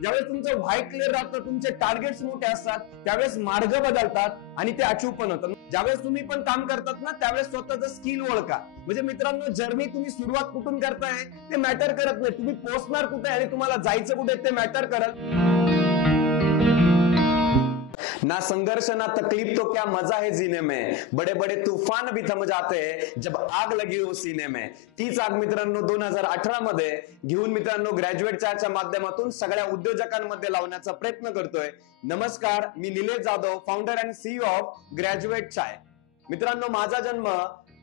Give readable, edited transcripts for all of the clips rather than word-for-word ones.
ज्यावेळेस तुमचं व्हाय क्लिअर राहतं, तुमचे टार्गेट्स मोठे असतात, त्यावेळेस मार्ग बदलतात आणि ते अचीव पण होतात. ज्यावेळेस तुम्ही पण काम करतात ना, त्यावेळेस स्वतःचं स्किल ओळखा. म्हणजे मित्रांनो, जर्नी तुम्ही सुरुवात कुठून करताय ते मॅटर करत नाही, तुम्ही पोहोचणार कुठे आणि तुम्हाला जायचं कुठे ते मॅटर करत. ना संघर्ष ना तकलीफ तो क्या मजा है जीने में, बड़े बड़े तूफान भी थम जाते हैं जब आग लगी हो सीने में. तीच आग मित्रांनो 2018 मध्ये घेऊन मित्रांनो ग्रॅज्युएट चायच्या माध्यमातून सगळ्या उद्योजकांमध्ये लावण्याचा प्रयत्न करतोय. नमस्कार, मी Nilesh Jadhav, founder and CEO of graduate Chai. मित्रांनो, माझा जन्म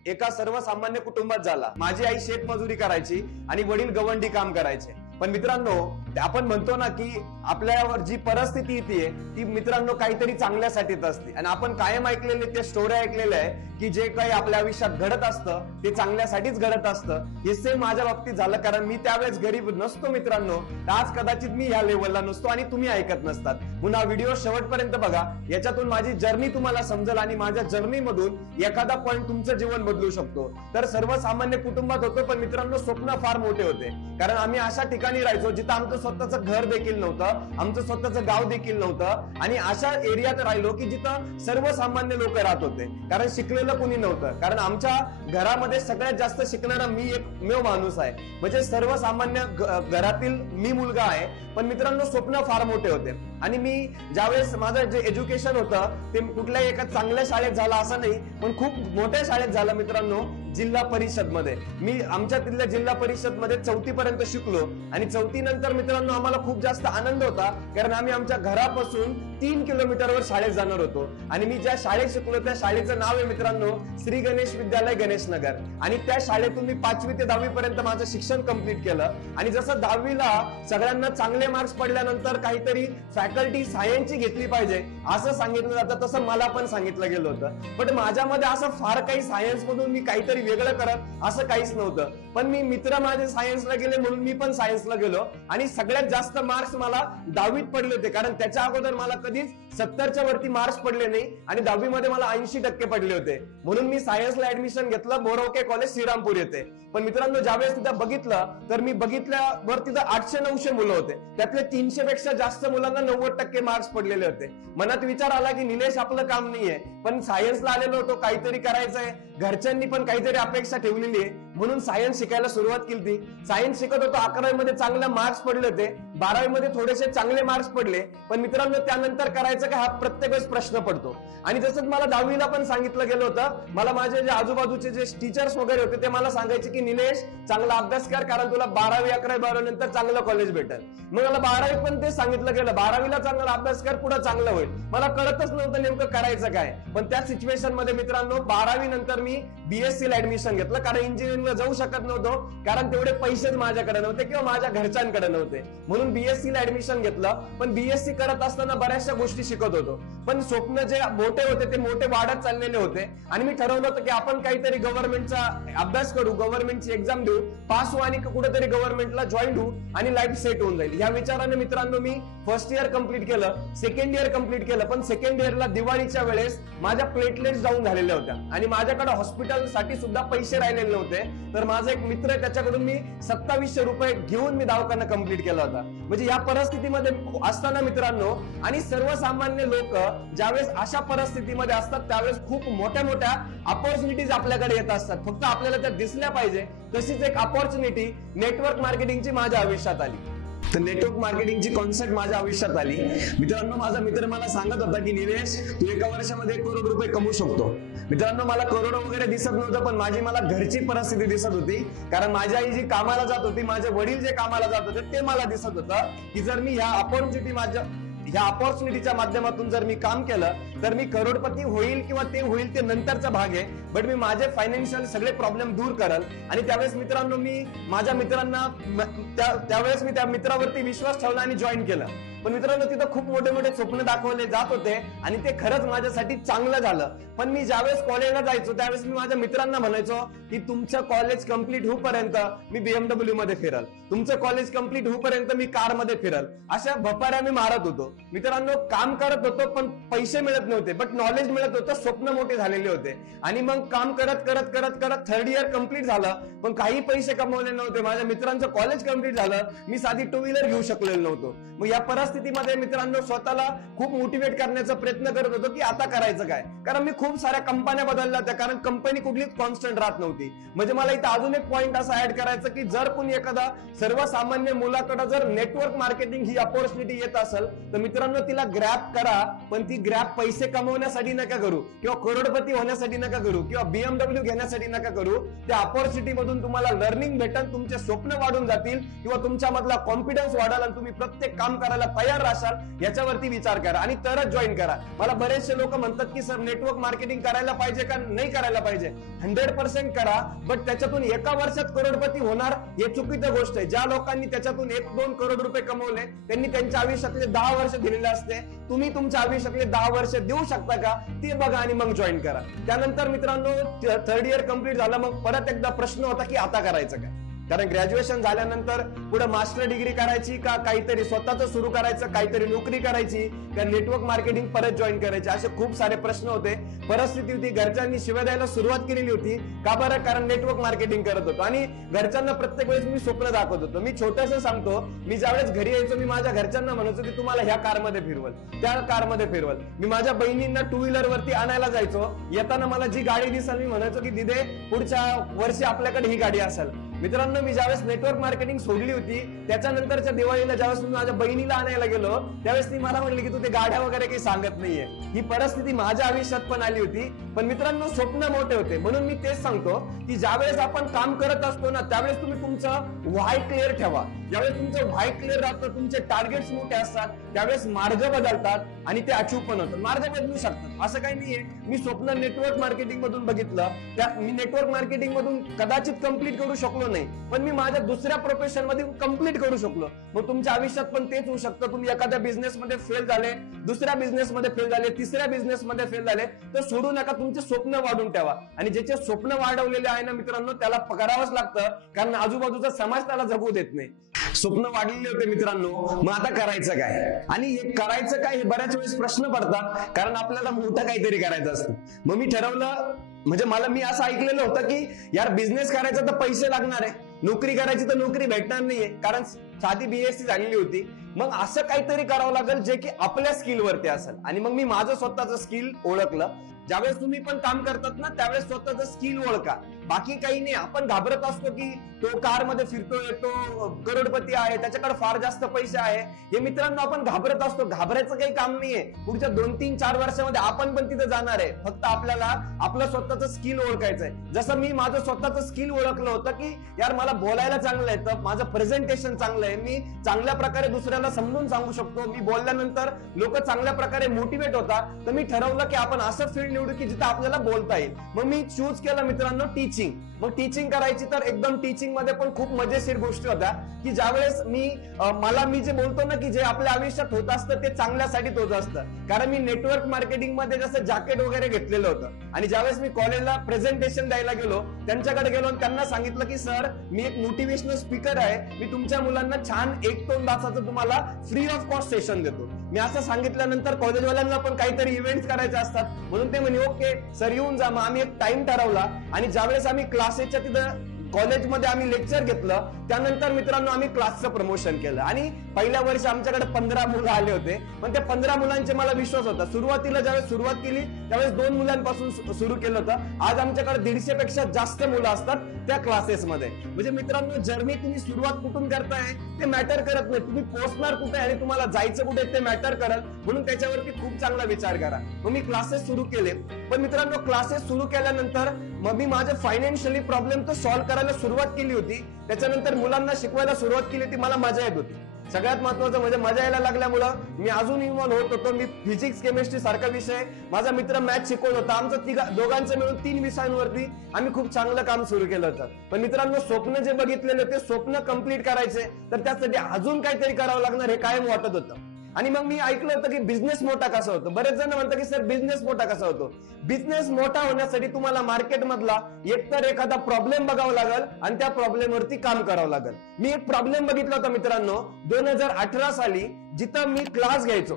एका सर्वसामान्य कुटुंबात झाला. माझी आई शेतमजुरी करायची आणि वडील गवंडी काम करायचे. पण मित्रांनो, आपण म्हणतो ना की आपल्यावर जी परिस्थिती येते ती मित्रांनो काहीतरी चांगल्यासाठीच असते. आणि आपण कायम ऐकलेले ते स्टोरी ऐकलेलं आहे की जे काही आपल्या आयुष्यात घडत असतं ते चांगल्यासाठीच घडत असतं. हे सेम माझ्या बाबतीत झालं, कारण मी त्यावेळेस गरीब नसतो मित्रांनो, आज कदाचित मी ह्या लेवलला नसतो आणि तुम्ही ऐकत नसतात. पुन्हा व्हिडिओ शेवटपर्यंत बघा, याच्यातून माझी जर्नी तुम्हाला समजेल आणि माझ्या जर्नी मधून एखादा पॉईंट तुमचं जीवन बदलू शकतो. तर सर्वसामान्य कुटुंबात होतो, पण मित्रांनो स्वप्न फार मोठे होते, कारण आम्ही अशा ठिकाणी राहायचो जिथं आमचं स्वतःचं घर देखील नव्हतं, आमचं स्वतःचं गाव देखील नव्हतं आणि अशा एरियात राहिलो की जिथं सर्वसामान्य लोक राहत होते, कारण शिकलेलं कुणी नव्हतं. कारण आमच्या घरामध्ये सगळ्यात जास्त शिकणारा मी एकमेव माणूस आहे, म्हणजे सर्वसामान्य घरातील मी मुलगा आहे. पण मित्रांनो स्वप्न फार मोठे होते आणि मी ज्यावेळेस माझं जे एज्युकेशन होतं ते कुठल्याही एका चांगल्या शाळेत झालं असं नाही, पण खूप मोठ्या शाळेत झालं मित्रांनो, जिल्हा परिषद मध्ये. मी आमच्या तिथल्या जिल्हा परिषद मध्ये 4थी पर्यंत शिकलो आणि 4थी नंतर मित्रांनो आम्हाला खूप जास्त आनंद होता, कारण आम्ही आमच्या घरापासून 3 किलोमीटरवर शाळेत जाणार होतो. आणि मी ज्या शाळेत शिकलो त्या शाळेचं नाव आहे मित्रांनो श्री गणेश विद्यालय गणेश नगर. आणि त्या शाळेतून मी 5वी ते 10वी पर्यंत माझं शिक्षण कंप्लीट केलं. आणि जसं 10वीला सगळ्यांना चांगले मार्क्स पडल्यानंतर काहीतरी फॅकल्टी सायन्सची घेतली पाहिजे असं सांगितलं जातं, तसं मला पण सांगितलं गेलं होतं. पण माझ्यामध्ये असं फार काही सायन्स मधून मी काहीतरी वेगळं करत असं काहीच नव्हतं. पण मी मित्र माझे सायन्सला गेले म्हणून मी पण सायन्सला गेलो आणि सगळ्यात जास्त मार्क्स मला 10वीत पडले होते, कारण त्याच्या अगोदर मला कधीच 70च्या वरती मार्क्स पडले नाही आणि 10वी मध्ये मला 80% पडले होते. म्हणून मी सायन्सला ऍडमिशन घेतलं बोरवके कॉलेज श्रीरामपूर येथे. पण मित्रांनो ज्यावेळेस तिथं बघितलं तर मी बघितल्यावर तिथं 800-900 मुलं होते, त्यातले 300 पेक्षा जास्त मुलांना 90% मार्क्स पडलेले होते. मनात विचार आला की निलेश आपलं काम नाहीये, पण सायन्सला आलेलो होतो, काहीतरी करायचंय, घरच्यांनी पण काहीतरी अपेक्षा ठेवलेली आहे म्हणून सायन्स शिकायला सुरुवात केली. सायन्स शिकत होतो, 11वी मध्ये चांगले मार्क्स पडले होते, 12वी मध्ये थोडेसे चांगले मार्क्स पडले. पण मित्रांनो त्यानंतर करायचं का हा प्रत्येक वेळेस प्रश्न पडतो. आणि जसं मला 10वीला पण सांगितलं गेलं होतं, मला माझे जे आजूबाजूचे जे टीचर्स वगैरे होते ते मला सांगायचे की निलेश चांगला अभ्यास कर, कारण तुला 12वी 11वी 12वी नंतर चांगलं कॉलेज भेटेल. मग मला 12वी पण ते सांगितलं गेलं, 12वीला चांगला अभ्यास कर, पुढे चांगलं होईल. मला कळतच नव्हतं नेमकं करायचं काय. पण त्या सिच्युएशन मध्ये मित्रांनो 12वी नंतर मी बीएससी ला ऍडमिशन घेतलं, कारण इंजिनिअरिंगला जाऊ शकत नव्हतो, कारण तेवढे पैसेच माझ्याकडे नव्हते किंवा माझ्या घरच्यांकडे नव्हते. म्हणून बीएससी ला ऍडमिशन घेतलं. पण बीएससी करत असताना बऱ्याचशा गोष्टी शिकत होतो, पण स्वप्न जे मोठे होते ते मोठे वाढत चाललेले होते. आणि मी ठरवलं होतं की आपण काहीतरी गव्हर्नमेंटचा अभ्यास करू, गव्हर्नमेंटची एक्झाम देऊ, पास होऊ आणि कुठेतरी गव्हर्नमेंटला जॉईन होऊ आणि लाईफ सेट होऊन जाईल. या विचाराने मित्रांनो मी फर्स्ट इयर कंप्लीट केलं, सेकंड इयर कंप्लीट केलं. पण सेकंड इयरला दिवाळीच्या वेळेस माझ्या प्लेटलेट्स डाऊन झालेल्या होत्या आणि माझ्याकडे हॉस्पिटलसाठी सुद्धा पैसे राहिलेले नव्हते. तर माझा एक मित्र आहे त्याच्याकडून मी 2700 रुपये घेऊन मी दवाखाना कंप्लीट केला होता. म्हणजे या परिस्थितीमध्ये असताना मित्रांनो, आणि सर्वसामान्य लोक ज्यावेळेस अशा परिस्थितीमध्ये असतात त्यावेळेस खूप मोठ्या मोठ्या अपॉर्च्युनिटीज आपल्याकडे येत असतात, फक्त आपल्याला त्या दिसल्या पाहिजे. तशीच एक अपॉर्च्युनिटी नेटवर्क मार्केटिंगची माझ्या आयुष्यात आली. तर नेटवर्क मार्केटिंगची कॉन्सेप्ट माझ्या आयुष्यात आली. मित्रांनो माझा मित्र मला सांगत होता की निलेश तू एका वर्षामध्ये 1 करोड रुपये कमवू शकतो. मित्रांनो मला करोड वगैरे दिसत नव्हतं, पण मला घरची परिस्थिती दिसत होती, कारण माझी आई जी कामाला जात होती, माझे वडील जे कामाला जात होते ते मला दिसत होतं की जर मी ह्या अपॉर्च्युनिटीच्या माध्यमातून जर मी काम केलं तर मी करोडपती होईल किंवा ते होईल ते नंतरचा भाग आहे, बट मी माझे फायनान्शियल सगळे प्रॉब्लेम दूर करल. आणि त्यावेळेस मित्रांनो मी माझ्या मित्रांना त्यावेळेस मी त्या मित्रावरती विश्वास ठेवला आणि जॉईन केलं. पण मित्रांनो तिथं खूप मोठे मोठे स्वप्न दाखवले जात होते आणि ते खरंच माझ्यासाठी चांगलं झालं. पण मी ज्यावेळेस कॉलेजला जायचो त्यावेळेस मी माझ्या मित्रांना म्हणायचो की तुमचं कॉलेज कम्प्लीट होऊपर्यंत मी BMW मध्ये फिरल, तुमचं कॉलेज कम्प्लीट होऊपर्यंत मी कार मध्ये फिरल, अशा भपाऱ्या मी मारत होतो. मित्रांनो, काम करत होतो पण पैसे मिळत नव्हते, बट नॉलेज मिळत होतं, स्वप्न मोठे झालेले होते. आणि मग काम करत करत करत करत 3rd इयर कम्प्लीट झालं, पण काही पैसे कमवले नव्हते. माझ्या मित्रांचं कॉलेज कम्प्लीट झालं, मी साधी 2 व्हीलर घेऊ शकलेलो नव्हतो. मग या परिस्थितीमध्ये मित्रांनो स्वतःला खूप मोटिवेट करण्याचा प्रयत्न करत होतो की आता करायचं काय. कारण मी खूप साऱ्या कंपन्या बदलल्या होत्या, कारण कंपनी कुठलीच कॉन्स्टंट राहत नव्हती. म्हणजे मला इथं अजून एक पॉईंट असा ऍड करायचा की जर कोणी एखादा सर्वसामान्य मुलाकडे जर नेटवर्क मार्केटिंग ही अपॉर्च्युनिटी येत असेल तर मित्रांनो तिला ग्रॅब करा, पण ती ग्रॅब पैसे कमवण्यासाठी नका करू, किंवा करोडपती होण्यासाठी नका करू, किंवा BMW घेण्यासाठी नका करू. त्या अपॉर्च्युनिटी मधून तुम्हाला लर्निंग भेटेल, तुमचे स्वप्न वाढून जातील, किंवा तुमच्यामधला कॉन्फिडन्स वाढेल आणि तुम्ही प्रत्येक काम करायला तयार राहाल. याच्यावरती विचार करा आणि तरच जॉईन करा. मला बरेचसे लोक म्हणतात की सर नेटवर्क मार्केटिंग करायला पाहिजे का नाही करायला पाहिजे. 100% करा, बट त्याच्यातून एका वर्षात करोडपती होणार हे चुकीची गोष्ट आहे. ज्या लोकांनी त्याच्यातून 1-2 करोड रुपये कमवले त्यांनी त्यांच्या आयुष्यातले 10 वर्ष दिलेले असते. तुम्ही तुमच्या आयुष्यातले 10 वर्ष देऊ शकता का ते बघा आणि मग जॉईन करा. त्यानंतर मित्रांनो 3rd इयर कम्प्लीट झालं, मग परत एकदा प्रश्न होता की आता करायचं काय. कारण ग्रॅज्युएशन झाल्यानंतर पुढे मास्टर डिग्री करायची का काहीतरी स्वतःच सुरू करायचं, काहीतरी नोकरी करायची का नेटवर्क मार्केटिंग परत जॉईन करायची, असे खूप सारे प्रश्न होते. परिस्थिती होती घरच्यांनी शिव्या द्यायला सुरुवात केलेली होती. का बरं? कारण नेटवर्क मार्केटिंग करत होतो आणि घरच्यांना प्रत्येक वेळेस मी स्वप्न दाखवत होतो. मी छोटंसं सांगतो, मी ज्यावेळेस घरी यायचो मी माझ्या घरच्यांना म्हणायचो की तुम्हाला ह्या कारमध्ये फिरवल, त्या कारमध्ये फिरवल. मी माझ्या बहिणींना 2 व्हीलर वरती आणायला जायचो. येताना मला जी गाडी दिसेल मी म्हणायचो की दिदे पुढच्या वर्षी आपल्याकडे ही गाडी असेल. मित्रांनो, मी ज्यावेळेस नेटवर्क मार्केटिंग सोडली होती त्याच्यानंतरच्या दिवाळीला ज्यावेळेस मी माझ्या बहिणीला आणायला गेलो त्यावेळेस ती मला म्हणली की तू ते गाड्या वगैरे काही सांगत नाहीये. ही परिस्थिती माझ्या आयुष्यात पण आली होती. पण मित्रांनो स्वप्न मोठे होते, म्हणून मी तेच सांगतो की ज्यावेळेस आपण काम करत असतो ना त्यावेळेस तुम्ही तुमचं व्हाय क्लिअर ठेवा. ज्यावेळेस तुमचं व्हाय क्लिअर राहतं, तुमचे टार्गेट्स मोठे असतात, त्यावेळेस मार्ग बदलतात आणि ते अचीव पण होतात. मार्ग बदलू शकतात असं काही नाहीये. मी स्वप्न नेटवर्क मार्केटिंग मधून बघितलं, मी नेटवर्क मार्केटिंग मधून कदाचित कम्प्लीट करू शकलो नाही, पण मी माझ्या दुसऱ्या प्रोफेशन मध्ये कम्प्लीट करू शकलो. मग तुमच्या आयुष्यात पण तेच होऊ शकतं. तुम्ही एखाद्या बिझनेस मध्ये फेल झाले, दुसऱ्या बिझनेस मध्ये फेल झाले, तिसऱ्या बिझनेस मध्ये फेल झाले, तर सोडू नका, तुमचे स्वप्न वाढून ठेवा. आणि ज्याचे स्वप्न वाढवलेले आहे ना मित्रांनो त्याला करावंच लागतं, कारण आजूबाजूचा समाज त्याला जगू देत नाही. स्वप्न वाढलेले होते मित्रांनो, मग आता करायचं काय आणि हे करायचं काय हे बऱ्याच वेळेस प्रश्न पडतात, कारण आपल्याला मोठं काहीतरी करायचं असतं. मग मी ठरवलं, म्हणजे मी असं ऐकलेलं होतं की यार बिझनेस करायचा तर पैसे लागणार आहे, नोकरी करायची तर नोकरी भेटणार नाहीये, कारण साधी BSc झालेली होती. मग असं काहीतरी करावं लागेल जे की आपल्या स्किलवरती असेल. आणि मग मी माझं स्वतःचं स्किल ओळखलं. ज्यावेळेस तुम्ही पण काम करतात ना त्यावेळेस स्वतःचं स्किल ओळखा, बाकी काही नाही. आपण घाबरत असतो की तो कार मध्ये फिरतोय, तो करोडपती आहे, त्याच्याकडे फार जास्त पैसे आहे, हे मित्रांनो आपण घाबरत असतो. घाबरायचं काही काम नाहीये. पुढच्या 2-3-4 वर्षामध्ये आपण पण तिथे जाणार आहे. फक्त आपल्याला आपलं स्वतःचं स्किल ओळखायचंय. जसं मी माझं स्वतःचं स्किल ओळखलं होतं की यार मला बोलायला चांगलं येतं, माझं प्रेझेंटेशन चांगलं आहे, मी चांगल्या प्रकारे दुसऱ्याला समजून सांगू शकतो, मी बोलल्यानंतर लोक चांगल्या प्रकारे मोटिवेट होतात. तर मी ठरवलं की आपण असं फील्ड निवडू की जिथे आपल्याला बोलता येईल. मग मी चूज केलं मित्रांनो टीचिंग. मग टीचिंग करायची तर एकदम टीचिंग मध्ये पण खूप मजेशीर गोष्टी होत्या की ज्यावेळेस मी जे बोलतो ना की जे आपल्या आयुष्यात होत असतं ते चांगल्यासाठीच होत असतं. कारण मी नेटवर्क मार्केटिंग मध्ये जसं जॅकेट वगैरे घेतलेलं होतं आणि ज्यावेळेस मी कॉलेजला प्रेझेंटेशन द्यायला गेलो त्यांच्याकडे गेलो आणि त्यांना सांगितलं की सर मी एक मोटिवेशनल स्पीकर आहे, मी तुमच्या मुलांना छान 1-2 तासाचं तुम्हाला फ्री ऑफ कॉस्ट सेशन देतो. मी असं सांगितल्यानंतर कॉलेजवाल्यांना पण काहीतरी इव्हेंट्स करायचे असतात, म्हणून ते म्हणे ओके सर येऊन जा. मग आम्ही एक टाइम ठरवला आणि ज्यावेळेस आम्ही क्लासेसच्या तिथं कॉलेजमध्ये आम्ही लेक्चर घेतलं त्यानंतर मित्रांनो आम्ही क्लासचं प्रमोशन केलं. आणि पहिल्या वर्षी आमच्याकडे 15 मुलं आले होते, पण त्या 15 मुलांचे मला विश्वास होता. सुरुवातीला ज्यावेळेस सुरुवात केली त्यावेळेस 2 मुलांपासून सुरू केलं होतं. आज आमच्याकडे 150 पेक्षा जास्त मुलं असतात त्या क्लासेसमध्ये. म्हणजे मित्रांनो जर्नी तुम्ही सुरुवात कुठून करताय ते मॅटर करत नाही, तुम्ही पोहोचणार कुठे आणि तुम्हाला जायचं कुठे ते मॅटर करत. म्हणून त्याच्यावरती खूप चांगला विचार करा. मग मी क्लासेस सुरू केले, पण मित्रांनो क्लासेस सुरू केल्यानंतर मग मी माझे फायनान्शियली प्रॉब्लेम तो सॉल्व्ह करायला सुरुवात केली होती. त्याच्यानंतर मुलांना शिकवायला सुरुवात केली होती. मला मजा येत होती. सगळ्यात महत्वाचं म्हणजे मजा यायला लागल्यामुळं मी अजून इन्व्हॉल्व होत होतो. मी फिजिक्स केमिस्ट्री सारखा विषय, माझा मित्र मॅथ शिकवत होता. आमचं दोघांचं मिळून 3 विषयांवरती आम्ही खूप चांगलं काम सुरू केलं होतं. पण मित्रांनो स्वप्न जे बघितलेले ते स्वप्न कंप्लीट करायचे तर त्यासाठी अजून काहीतरी करावं लागणार हे कायम वाटत होतं. आणि मग मी ऐकलं होतं की बिझनेस मोठा कसा होतो. बरेच जण म्हणतात की सर बिझनेस मोठा कसा होतो. बिझनेस मोठा होण्यासाठी तुम्हाला मार्केटमधला एकतर एखादा प्रॉब्लेम बघावा लागेल आणि त्या प्रॉब्लेमवरती काम करावं लागेल. मी एक प्रॉब्लेम बघितला होता मित्रांनो 2018 साली, जिथं मी क्लास घ्यायचो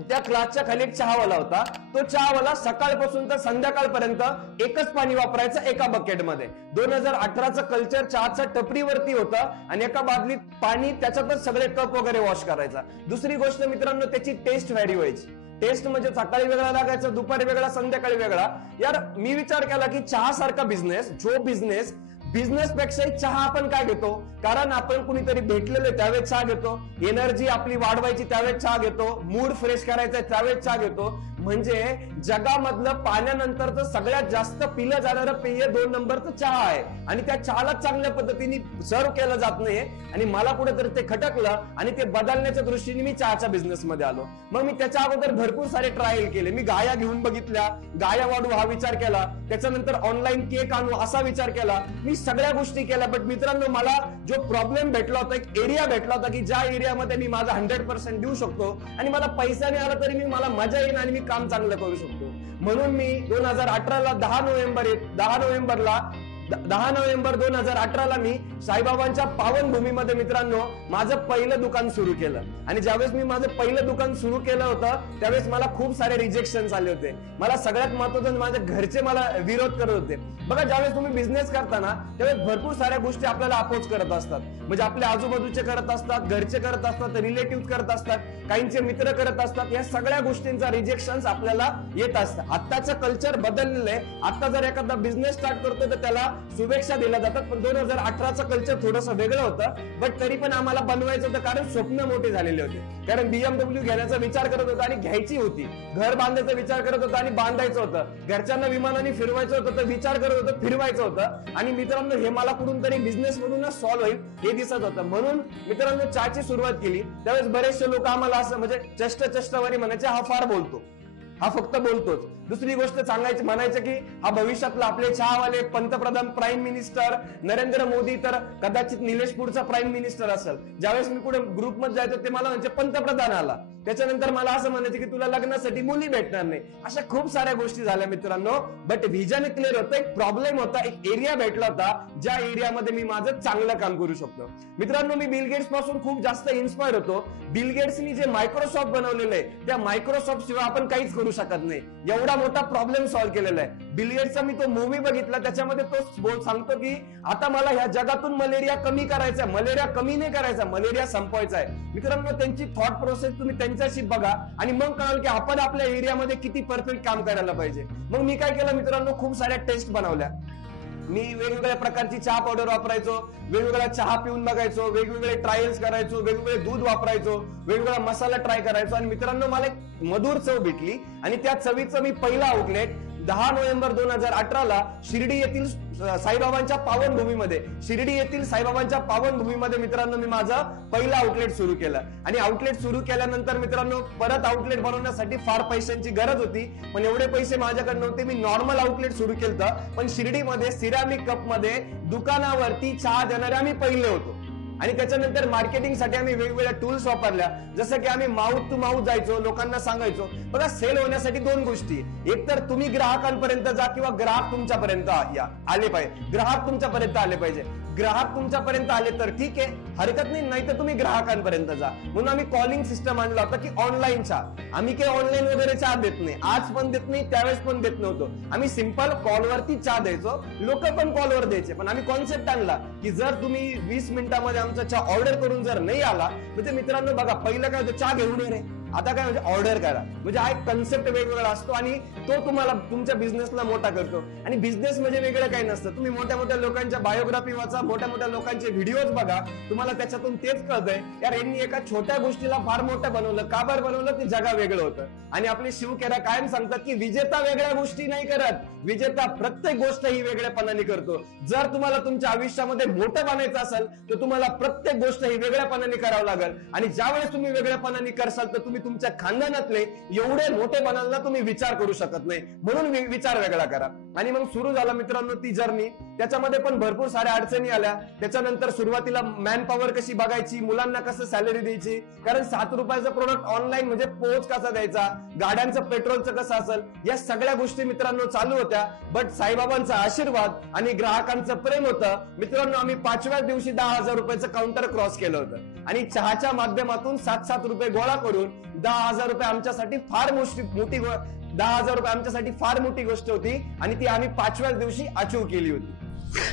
त्या क्लासच्या खाली एक चहावाला होता. तो चहावाला सकाळपासून तर संध्याकाळपर्यंत एकच पाणी वापरायचं एका बकेटमध्ये. 2018चं कल्चर चहाच्या टपरीवरती होतं आणि एका बादलीत पाणी त्याच्यातच सगळे कप वगैरे वॉश करायचा. दुसरी गोष्ट मित्रांनो, त्याची टेस्ट व्हॅरी व्हायची. टेस्ट म्हणजे सकाळी वेगळा लागायचा, दुपारी वेगळा, संध्याकाळी वेगळा. यार मी विचार केला की चहा सारखा बिझनेस, जो बिझनेस पेक्षा चहा आपण काय घेतो, कारण आपण कुणीतरी भेटलेलो त्यावेळेस चहा घेतो, एनर्जी आपली वाढवायची त्यावेळेस चहा घेतो, मूड फ्रेश करायचा त्यावेळेस चहा घेतो. म्हणजे जगामधलं पाण्यानंतरचं सगळ्यात जास्त पिलं जाणारं पेय 2 नंबरचं चहा आहे आणि त्या चहाला चांगल्या पद्धतीने सर्व केलं जात नाहीये. आणि मला कुठेतरी ते खटकलं आणि ते बदलण्याच्या दृष्टीने मी चहाच्या बिझनेस मध्ये आलो. मग मी त्याच्या अगोदर भरपूर सारे ट्रायल केले. मी गाया घेऊन बघितल्या, गाया वाढू हा विचार केला, त्याच्यानंतर ऑनलाईन केक आणू असा विचार केला. मी सगळ्या गोष्टी केल्या. बट मित्रांनो, मला जो प्रॉब्लेम भेटला होता, एक एरिया भेटला होता की ज्या एरियामध्ये मी माझा 100% देऊ शकतो आणि मला पैसा नाही आला तरी मला मजा येईल आणि मी काम चांगलं करू शकतो. म्हणून मी 2018ला 10 नोव्हेंबर 2018ला मी साईबाबांच्या पावनभूमीमध्ये मित्रांनो माझं पहिलं दुकान सुरू केलं. आणि ज्यावेळेस मी माझं पहिलं दुकान सुरू केलं होतं त्यावेळेस मला खूप सारे रिजेक्शन आले होते. मला सगळ्यात महत्त्वाचं, माझ्या घरचे मला विरोध करत होते. बघा, ज्यावेळेस तुम्ही बिझनेस करताना त्यावेळेस भरपूर साऱ्या गोष्टी आपल्याला अपोज करत असतात. म्हणजे आपल्या आजूबाजूचे करत असतात, घरचे करत असतात, रिलेटिव्ह करत असतात, काहींचे मित्र करत असतात. या सगळ्या गोष्टींचा रिजेक्शन आपल्याला येत असतं. आत्ताचं कल्चर बदललेलं आहे. आता जर एखादा बिझनेस स्टार्ट करतो तर त्याला शुभेच्छा दिल्या जातात. पण 2018चं कल्चर थोडंसं वेगळं होतं. बट तरी पण आम्हाला बनवायचं होतं, कारण स्वप्न मोठे झालेले होते. कारण BMW घेण्याचा विचार करत होता आणि घ्यायची होती, घर बांधायचा विचार करत होता आणि बांधायचं होतं, घरच्यांना विमानाने फिरवायचं होतं तर विचार करत होतं, फिरवायचं होतं. आणि मित्रांनो, हे मला कुठून तरी बिझनेस मधूनच सॉल्व्ह होईल हे दिसत होतं. म्हणून मित्रांनो चहाची सुरुवात केली. त्यावेळेस बरेचसे लोक आम्हाला असं म्हणजे चष्टवारी म्हणायचे, हा फार बोलतो, हा फक्त बोलतोच. दुसरी गोष्ट सांगायची, म्हणायचं की हा भविष्यातला आपले चहावाले पंतप्रधान, प्राईम मिनिस्टर नरेंद्र मोदी, तर कदाचित निलेश पुढचा प्राईम मिनिस्टर असेल. ज्यावेळेस मी कुठे ग्रुपमध्ये जायचो ते मला म्हणजे पंतप्रधान आला. त्याच्यानंतर मला असं म्हणायचं की तुला लग्नासाठी मुली भेटणार नाही. अशा खूप साऱ्या गोष्टी झाल्या मित्रांनो. बट व्हिजन क्लिअर होतं, एक प्रॉब्लेम होता, एक एरिया भेटला होता ज्या एरियामध्ये मी माझं चांगलं काम करू शकतो. मित्रांनो, मी बिल गेट्स पासून खूप जास्त इन्स्पायर होतो. बिल गेट्सनी जे मायक्रोसॉफ्ट बनवलेलं आहे त्या मायक्रोसॉफ्ट शिवाय आपण काहीच करू शकत नाही. एवढा मोठा प्रॉब्लेम सॉल्व्ह केलेला आहे. बिल गेट्सचा मी तो मूवी बघितला, त्याच्यामध्ये तो सांगतो की आता मला ह्या जगातून मलेरिया कमी करायचा, मलेरिया कमी नाही करायचा, मलेरिया संपवायचा आहे. मित्रांनो, त्यांची थॉट प्रोसेस तुम्ही त्यांच्याशी बघा आणि मग कळेल की आपण आपल्या एरियामध्ये किती परफेक्ट काम करायला पाहिजे. मग मी काय केलं मित्रांनो, खूप साऱ्या टेस्ट बनवल्या. मी वेगवेगळ्या प्रकारची चहा पावडर वापरायचो, वेगवेगळा चहा पिऊन बघायचो, वेगवेगळे ट्रायल्स करायचो, वेगवेगळे दूध वापरायचो, वेगवेगळा मसाला ट्राय करायचो. आणि मित्रांनो, मला एक मधुर चव भेटली आणि त्या चवीचं मी पहिला आउटलेट 10 नोव्हेंबर 2018ला शिर्डी येथील साईबाबांच्या पावनभूमीमध्ये मित्रांनो मी माझं पहिलं आउटलेट सुरू केलं. आणि आउटलेट सुरू केल्यानंतर मित्रांनो परत आउटलेट बनवण्यासाठी फार पैशांची गरज होती. पण एवढे पैसे माझ्याकडे नव्हते. मी नॉर्मल आउटलेट सुरू केलं, पण शिर्डीमध्ये सिरामिक कप मध्ये दुकानावरती चहा देणारे आम्ही पहिले होतो. आणि त्याच्यानंतर मार्केटिंगसाठी आम्ही वेगवेगळ्या टूल्स वापरल्या. जसं की आम्ही माउथ टू माउथ जायचो, लोकांना सांगायचो. बघा, सेल होण्यासाठी 2 गोष्टी, एक तर तुम्ही ग्राहकांपर्यंत जा किंवा ग्राहक तुमच्यापर्यंत आले पाहिजे. ग्राहक तुमच्यापर्यंत आले पाहिजे. ग्राहक तुमच्यापर्यंत आले तर ठीक आहे, हरकत नाही तर तुम्ही ग्राहकांपर्यंत जा. म्हणून आम्ही कॉलिंग सिस्टम आणला होता की ऑनलाईन चहा. आम्ही काही ऑनलाईन वगैरे चहा देत नाही, आज पण देत नाही, त्यावेळेस पण देत नव्हतो. आम्ही सिंपल कॉलवरती चहा द्यायचो, लोक पण कॉलवर द्यायचे. पण आम्ही कॉन्सेप्ट आणला की जर तुम्ही 20 मिनिटांमध्ये आमचा चहा ऑर्डर करून जर नाही आला म्हणजे मित्रांनो बघा, पहिलं काय होतं, चहा घेऊन ये रे, आता काय म्हणजे ऑर्डर करा. म्हणजे हा एक कन्सेप्ट वेगवेगळा असतो आणि तो तुम्हाला तुमच्या बिझनेसला मोठा करतो. आणि बिझनेस म्हणजे वेगळं काही नसतं. तुम्ही मोठ्या मोठ्या लोकांच्या बायोग्राफी वाचा, मोठ्या मोठ्या लोकांचे व्हिडिओज बघा, तुम्हाला त्याच्यातून तेच कळतंय, यार यांनी एका छोट्या गोष्टीला फार मोठं बनवलं. का बरं बनवलं? ते जगा वेगळं होतं. आणि आपले शिवकेरा कायम सांगतात की विजेता वेगळ्या गोष्टी नाही करत, विजेता प्रत्येक गोष्ट ही वेगळ्यापणाने करतो. जर तुम्हाला तुमच्या आयुष्यामध्ये मोठं बनायचं असेल तर तुम्हाला प्रत्येक गोष्ट ही वेगळ्यापणाने करावं लागेल. आणि ज्यावेळेस तुम्ही वेगळ्यापणाने करसाल तर तुम्ही तुम्ही तुमच्या खानदानातले एवढे मोठे बनायला तुम्ही विचार करू शकत नाही, म्हणून विचार वेगळा करा. आणि मग सुरू झाला मित्रांनो ती जर्नी. त्याच्यामध्ये पण भरपूर साऱ्या अडचणी आल्या. त्याच्यानंतर सुरुवातीला मॅन पॉवर कशी बघायची, मुलांना कसं सॅलरी द्यायची, कारण 7 रुपयाचं प्रोडक्ट ऑनलाईन म्हणजे पोच कसा द्यायचा, गाड्यांचं पेट्रोलचं कसं असेल, या सगळ्या गोष्टी मित्रांनो चालू होत्या. बट साईबाबांचा आशीर्वाद आणि ग्राहकांचं प्रेम होतं मित्रांनो. आम्ही 5व्या दिवशी 10,000 रुपयाचं काउंटर क्रॉस केलं होतं आणि चहाच्या माध्यमातून 7-7 रुपये गोळा करून 10,000 रुपये आमच्यासाठी फार मोठी 10,000 रुपये आमच्यासाठी फार मोठी गोष्ट होती आणि ती आम्ही 5व्याच दिवशी अचीव्ह केली होती.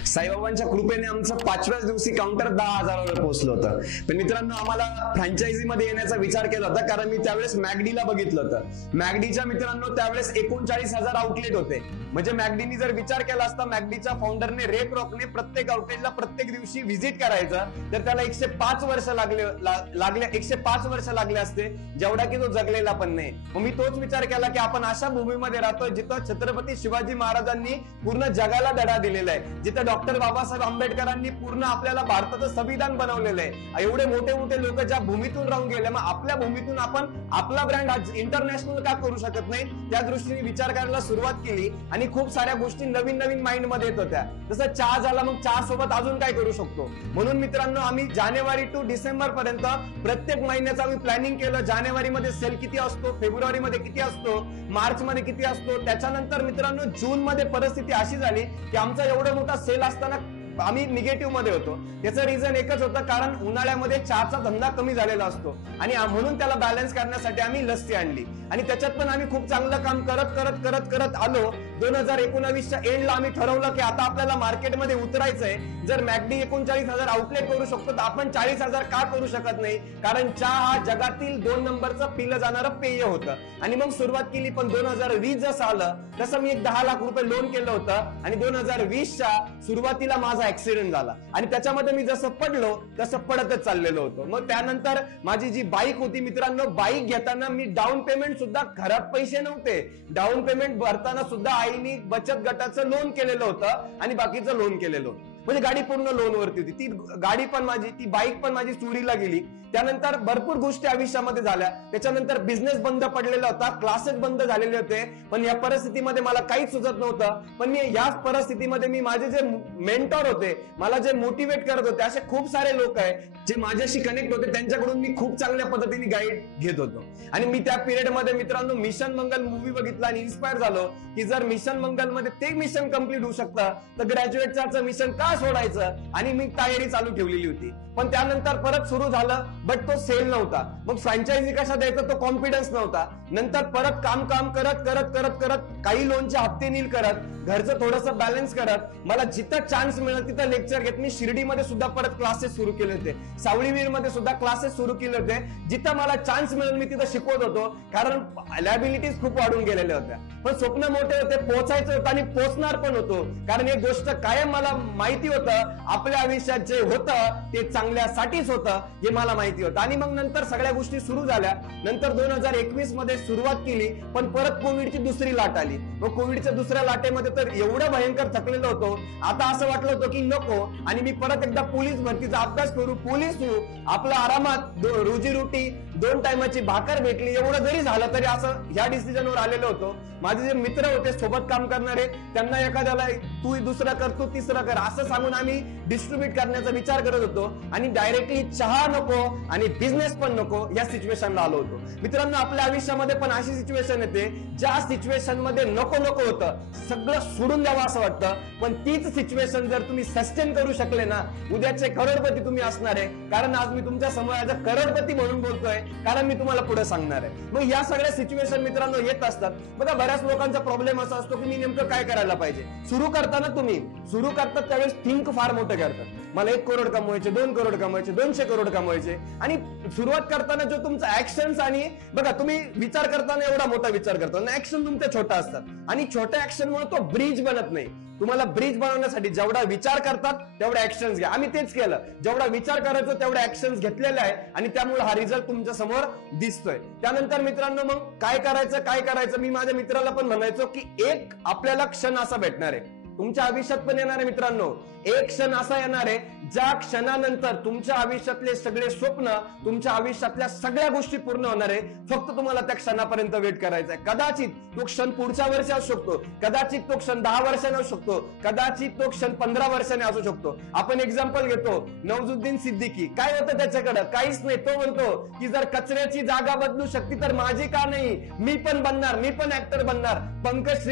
साईबाबांच्या कृपेने आमचं 5व्याच दिवसी काउंटर 10,000वर पोहोचलं होतं. पण मित्रांनो आम्हाला फ्रँचायझी मध्ये येण्याचा विचार केला होता, कारण मी त्यावेळेस मॅगडीला बघितलं होतं. मॅगडीच्या मित्रांनो त्यावेळेस 39,000 आउटलेट होते. म्हणजे मॅगडीनी जर विचार केला असता, मॅगडीच्या फाउंडरने रे क्रॉकने प्रत्येक आउटलेटला प्रत्येक दिवशी व्हिजिट करायचं, तर त्याला 105 वर्ष लागले 105 वर्ष लागले असते, जेवढा की तो जगलेला पण नाही. मग मी तोच विचार केला की आपण अशा भूमीमध्ये राहतोय जिथं छत्रपती शिवाजी महाराजांनी पूर्ण जगाला धडा दिलेला आहे, जिथं डॉक्टर बाबासाहेब आंबेडकरांनी पूर्ण आपल्याला भारताचं संविधान बनवलेलं आहे. एवढे मोठे मोठे लोक ज्या भूमीतून राहून गेले, मग आपल्या भूमीतून आपण आपला ब्रँड इंटरनॅशनल का करू शकत नाही, त्या दृष्टीने विचार करायला सुरुवात केली. आणि खूप साऱ्या गोष्टी नवीन नवीन माइंड मध्ये येत होत्या. जसं चहा झाला, मग चहा सोबत अजून काय करू शकतो. म्हणून मित्रांनो आम्ही जानेवारी टू डिसेंबर पर्यंत प्रत्येक महिन्याचं आम्ही प्लॅनिंग केलं. जानेवारीमध्ये सेल किती असतो, फेब्रुवारीमध्ये किती असतो, मार्च मध्ये किती असतो. त्याच्यानंतर मित्रांनो जून मध्ये परिस्थिती अशी झाली की आमचा एवढा मोठा सेल असताना आम्ही निगेटिव्ह मध्ये होतो. त्याचं रिझन एकच होतं, कारण उन्हाळ्यामध्ये चहाचा धंदा कमी झालेला असतो आणि म्हणून त्याला बॅलन्स करण्यासाठी आम्ही लस्सी आणली. आणि त्याच्यात पण आम्ही खूप चांगलं काम करत करत करत करत आलो. 2019च्या एंडला आम्ही ठरवलं की आता आपल्याला मार्केटमध्ये उतरायचंय. जर मॅगडी 39,000 आउटलेट करू शकतो, तर आपण 40,000 का करू शकत नाही, कारण चहा हा जगातील 2 नंबरचं पिलं जाणारं पेय होतं. आणि मग सुरुवात केली. पण 2020 जसं आलं तसं मी एक 10 लाख रुपये लोन केलं होतं आणि 2020च्या सुरुवातीला माझा ऍक्सिडेंट झाला आणि त्याच्यामध्ये मी जसं पडलो तसं पडतच चाललेलो होतो. मग त्यानंतर माझी जी बाईक होती मित्रांनो, बाईक घेताना मी डाऊन पेमेंट सुद्धा, घरात पैसे नव्हते, डाऊन पेमेंट भरताना सुद्धा आईनी बचत गटाचं लोन केलेलं होतं आणि बाकीचं लोन केलेलं होतं. म्हणजे गाडी पूर्ण लोन वरती होती. ती गाडी पण माझी, ती बाईक पण माझी चोरीला गेली. त्यानंतर भरपूर गोष्टी आयुष्यामध्ये झाल्या. त्याच्यानंतर बिझनेस बंद पडलेला होता, क्लासेस बंद झालेले होते. पण या परिस्थितीमध्ये मला काहीच सुचत नव्हतं. पण मी याच परिस्थितीमध्ये मी माझे जे मेंटॉर होते, मला जे मोटिवेट करत होते, असे खूप सारे लोक आहे जे माझ्याशी कनेक्ट होते, त्यांच्याकडून मी खूप चांगल्या पद्धतीने गाईड घेत होतो. आणि मी त्या पिरियड मध्ये मित्रांनो मिशन मंगल मूवी बघितला आणि इन्स्पायर झालो की जर मिशन मंगल मध्ये ते मिशन कम्प्लीट होऊ शकतं, तर ग्रॅज्युएटचं मिशन का सोडायचं. आणि मी तयारी चालू ठेवलेली होती. पण त्यानंतर परत सुरू झालं, बट तो सेल नव्हता. मग फ्रँचायझी कशा द्यायचा तो कॉन्फिडन्स नव्हता. नंतर परत काम करत करत करत करत काही लोनचे हप्ते नील करत, घरचं थोडंसं बॅलन्स करत, मला जिथं चान्स मिळेल तिथं लेक्चर घेत. मी शिर्डीमध्ये सुद्धा परत क्लासेस सुरू केले होते, सावळीवीर मध्ये सुद्धा क्लासेस सुरू केले होते. जिथं मला चान्स मिळेल मी तिथं शिकवत होतो, कारण लायबिलिटीज खूप वाढून गेलेल्या होत्या. पण स्वप्न मोठे होते, पोहोचायचं होतं आणि पोहोचणार पण होतो. कारण एक गोष्ट कायम मला माहिती होतं, आपल्या आयुष्यात जे होतं ते चांगल्यासाठीच होतं हे मला माहिती होतं. आणि मग नंतर सगळ्या गोष्टी सुरू झाल्या. नंतर 2021 मध्ये सुरुवात केली, पण परत कोविडची दुसरी लाट आली. मग कोविडच्या दुसऱ्या लाटेमध्ये तर एवढं भयंकर थकलेलो होतो, आता असं वाटलं होतं की नको. आणि मी परत एकदा पोलीस भरतीचा अभ्यास करू, पोलीस होऊ, आपला आरामात रोजीरोटी 2 टायमाची भाकर भेटली, एवढं जरी झालं तरी असं ह्या डिसिजनवर आलेलो होतो. माझे जे मित्र होते सोबत काम करणारे, त्यांना एखाद्याला तू दुसरं कर, तू तिसरं कर असं सांगून आम्ही डिस्ट्रीब्यूट करण्याचा विचार करत होतो. आणि डायरेक्टली चहा नको आणि बिझनेस पण नको या सिच्युएशनला आलो होतो. मित्रांनो आपल्या आयुष्यामध्ये पण अशी सिच्युएशन येते, ज्या सिच्युएशन मध्ये नको नको होतं, सगळं सोडून द्यावं असं वाटतं. पण तीच सिच्युएशन जर तुम्ही सस्टेन करू शकले ना, उद्याचे करोडपती तुम्ही असणार आहे. कारण आज मी तुमच्या समोर ऍज अ करोडपती म्हणून बोलतोय, कारण मी तुम्हाला पुढे सांगणार आहे. मग या सगळ्या सिच्युएशन मित्रांनो येत असतात. बघा बऱ्याच लोकांचा प्रॉब्लेम असा असतो की मी नेमकं काय करायला पाहिजे. सुरू करताना तुम्ही सुरू करतात त्यावेळेस थिंक फार मोठं करतात. मला 1 करोड कमवायचे, 2 करोड कमवायचे, 200 करोड कमवायचे. आणि सुरुवात करताना जो तुमचा ऍक्शन्स, आणि बघा तुम्ही विचार करताना एवढा मोठा विचार करताना ऍक्शन तुमच्या छोटा असतात, आणि छोट्या ऍक्शनमुळे तो ब्रिज बनत नाही. तुम्हाला ब्रिज बनवण्यासाठी जेवढा विचार करतात तेवढे ऍक्शन्स घ्या. आम्ही तेच केलं, जेवढा विचार करायचो तेवढे ऍक्शन्स घेतलेले आहे आणि त्यामुळे हा रिझल्ट तुमच्या समोर दिसतोय. त्यानंतर मित्रांनो मग काय करायचं मी माझ्या मित्राला पण म्हणायचो की एक आपल्याला क्षण असा भेटणार आहे तुमच्या आयुष्यात पण येणार आहे मित्रांनो. एक क्षण असा येणार आहे ज्या क्षणानंतर तुमच्या आयुष्यातले सगळे स्वप्न, तुमच्या आयुष्यातल्या सगळ्या गोष्टी पूर्ण होणार आहे. फक्त तुम्हाला त्या क्षणापर्यंत वेट करायचा आहे. कदाचित तो क्षण पुढच्या वर्षी असू शकतो, कदाचित तो क्षण 10 वर्षाने असू शकतो, कदाचित तो क्षण 15 वर्षाने असू शकतो. आपण एक्झाम्पल घेतो नवाजुद्दीन सिद्दीकी. काय होतं त्याच्याकडे? काहीच नाही. तो म्हणतो की जर कचऱ्याची जागा बदलू शकते तर माझी का नाही, मी पण बनणार, मी पण ऍक्टर बनणार. पंकज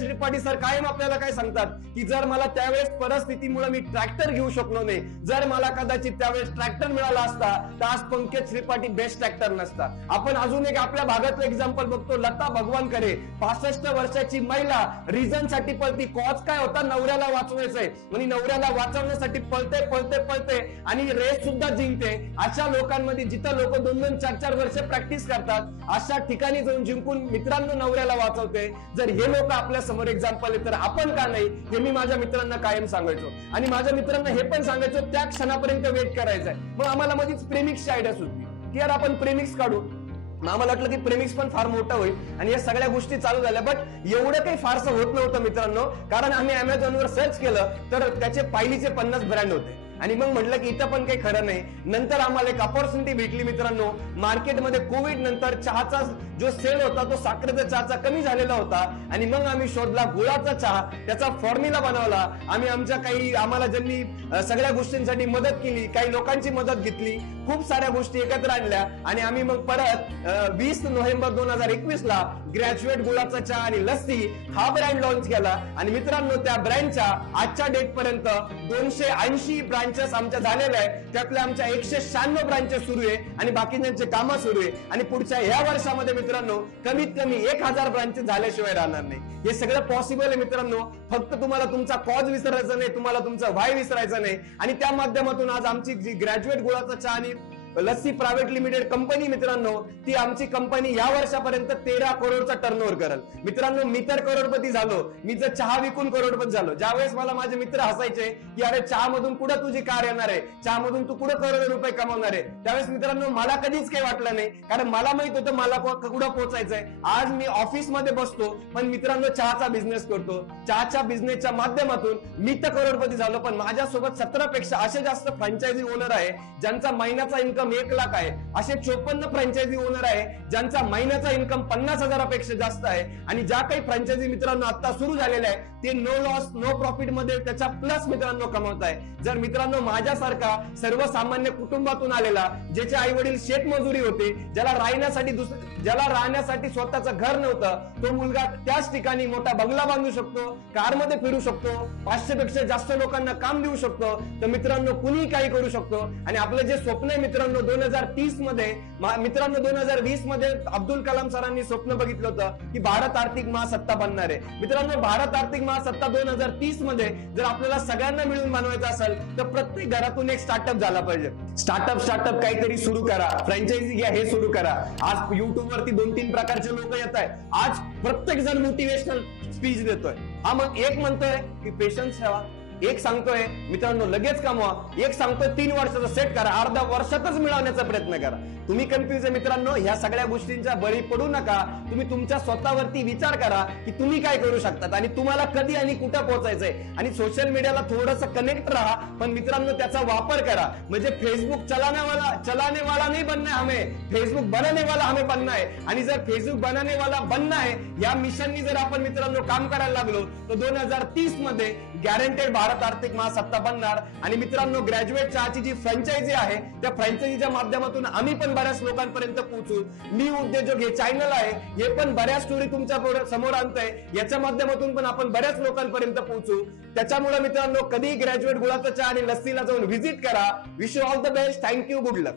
त्रिपाठी सर कायम आपल्याला काय सांगतात की जर मला त्यावेळेस परिस्थितीमुळे मी ट्रॅक्टर घेऊ शकलो नाही, जर मला कदाचित त्यावेळेस ट्रॅक्टर मिळाला असता तर आज पंकज त्रिपाठी बेस्ट ऍक्टर नसता. आपण अजून एक आपल्या भागातलं एक्झाम्पल बघतो, लता भगवानकरे 65 वर्षाची महिला रिझन साठी पळती. कॉज काय होता? नवऱ्याला वाचवायचंय आणि नवऱ्याला वाचवण्यासाठी पळते आणि रेस सुद्धा जिंकते. अशा लोकांमध्ये जिथं लोक 2-2, 4-4 वर्ष प्रॅक्टिस करतात, अशा ठिकाणी जाऊन जिंकून मित्रांनो नवऱ्याला वाचवते. जर हे लोक आपल्या समोर एक्झाम्पल आहे तर आपण का नाही, हे मी माझ्या मित्रांना कायम सांगायचो. आणि माझ्या मित्रांना हे पण सांगायचो त्या क्षणापर्यंत वेट करायचंय. मग आम्हाला मध्येच प्रेमिक्सची आयडिया सुचली की यार आपण प्रेमिक्स काढू. आम्हाला वाटलं की प्रेमिक्स पण फार मोठं होईल आणि या सगळ्या गोष्टी चालू झाल्या. बट एवढं काही फारसं होत नव्हतं मित्रांनो, कारण आम्ही अमेझॉनवर सर्च केलं तर त्याचे पायलीचे 50 ब्रँड होते. आणि मग म्हटलं की इथं पण काही खरं नाही. नंतर आम्हाला एक अपॉर्च्युनिटी भेटली मित्रांनो. मार्केटमध्ये कोविड नंतर चहाचा जो सेल होता तो साखरेचा चहाचा कमी झालेला होता आणि मग आम्ही शोधला गुळाचा चहा, त्याचा फॉर्म्युला बनवला. आम्ही आमच्या आम्हाला ज्यांनी सगळ्या गोष्टींसाठी मदत केली, काही लोकांची मदत घेतली, खूप साऱ्या गोष्टी एकत्र आणल्या आणि आम्ही मग परत 20 नोव्हेंबर 2021 ला ग्रॅज्युएट गुळाचा चहा आणि लस्सी हा ब्रँड लॉन्च केला. आणि मित्रांनो त्या ब्रँडच्या आजच्या डेट पर्यंत 280 ब्रांचेस आमच्या झालेल्या आहे. त्यातल्या आमच्या 196 ब्रांचेस सुरू आहे आणि बाकीच्यांचे कामं सुरू आहे. आणि पुढच्या ह्या वर्षामध्ये मित्रांनो कमीत कमी 1000 ब्रांचेस झाल्याशिवाय राहणार नाही. हे सगळं पॉसिबल आहे मित्रांनो. फक्त तुम्हाला तुमचा कॉज विसरायचा नाही, तुम्हाला तुमचा व्हाय विसरायचा नाही. आणि त्या माध्यमातून आज आमची जी ग्रॅज्युएट गुळाचा चहा आणि लस्सी प्रायव्हेट लिमिटेड कंपनी मित्रांनो, ती आमची कंपनी या वर्षापर्यंत 13 करोडचा टर्नओव्हर करेल. मित्रांनो मी तर करोडपती झालो, मी जर चहा विकून करोडपती झालो. ज्यावेळेस मला माझे मित्र हसायचे की अरे चहामधून कुठं तुझी कार येणार आहे, चहामधून तू कुठं करोड रुपये कमावणार आहे, त्यावेळेस मित्रांनो मला कधीच काही वाटलं नाही, कारण मला माहित होतं मला कुठं पोहोचायचंय. आज मी ऑफिसमध्ये बसतो पण मित्रांनो चहाचा बिझनेस करतो. चहाच्या बिझनेसच्या माध्यमातून मी तर करोडपती झालो, पण माझ्यासोबत 17 पेक्षा असे जास्त फ्रँचायझी ओनर आहे ज्यांचा महिन्याचा इन्कम 1 लाख आहे. असे 54 फ्रँचायझी ओनर आहे ज्यांचा महिन्याचा इन्कम 50,000पेक्षा जास्त आहे. आणि ज्या काही फ्रँचायझी मित्रांनो आता सुरू झालेल्या आहे ते नो लॉस नो प्रॉफिट मध्ये त्याच्या प्लस मित्रांनो कमवत आहे. जर मित्रांनो माझ्यासारखा सर्वसामान्य कुटुंबातून आलेला, ज्याचे आई वडील शेतमजुरी होते, ज्याला राहण्यासाठी स्वतःचं घर नव्हतं, तो मुलगा त्याच ठिकाणी मोठा बंगला बांधू शकतो, कारमध्ये फिरू शकतो, 500 पेक्षा जास्त लोकांना काम देऊ शकतो, तर मित्रांनो कुणी काही करू शकतो. आणि आपलं जे स्वप्न आहे मित्रांनो 2030 मध्ये, मित्रांनो 2020 मध्ये अब्दुल कलाम सरांनी स्वप्न बघितलं होतं की भारत आर्थिक महासत्ता बनणार आहे. मित्रांनो भारत आर्थिक महासत्ता 2030 मध्ये जर आपल्याला सगळ्यांना मिळून बनवायचं असेल तर प्रत्येक घरातून एक स्टार्टअप झाला पाहिजे. स्टार्टअप काहीतरी सुरू करा, फ्रँचायझी घ्या, हे सुरू करा. आज युट्यूब वरती 2-3 प्रकारचे लोक येत आहेत. आज प्रत्येक जण मोटिवेशनल स्पीच देतोय. हा मग एक म्हणतोय की पेशन्स ठेवा, एक सांगतोय मित्रांनो लगेच कमवा, एक सांगतोय 3 वर्षाचा सेट करा, अर्ध्या वर्षातच मिळवण्याचा प्रयत्न करा. तुम्ही कन्फ्युज आहे मित्रांनो, ह्या सगळ्या गोष्टींच्या बळी पडू नका. तुम्ही तुमच्या स्वतःवरती विचार करा की तुम्ही काय करू शकतात आणि तुम्हाला कधी आणि कुठं पोहोचायचंय. आणि सोशल मीडियाला थोडंसं कनेक्ट राहा, पण मित्रांनो त्याचा वापर करा. म्हणजे फेसबुक चलाने वाला नहीं बनना है, हमें फेसबुक बनाने वाला हमें बनना है. आणि जर फेसबुक बनाने वाला बनना है या मिशननी जर आपण मित्रांनो काम करायला लागलो तर 2030 मध्ये गॅरंटेड भारत आर्थिक महासत्ता बनणार. आणि मित्रांनो ग्रॅज्युएट चहाची जी फ्रँचायझी आहे त्या फ्रँचायझीच्या माध्यमातून आम्ही पण बऱ्याच लोकांपर्यंत पोहोचू. मी उद्योजक हे चॅनल आहे, हे पण बऱ्याच स्टोरी तुमच्या समोर आणतंय. याच्या माध्यमातून पण आपण बऱ्याच लोकांपर्यंत पोहोचू. त्याच्यामुळे मित्रांनो कधी ग्रॅज्युएट गुळाचा चहा आणि लस्सीला जाऊन व्हिजिट करा. Wish you all the best. Thank you. Good luck.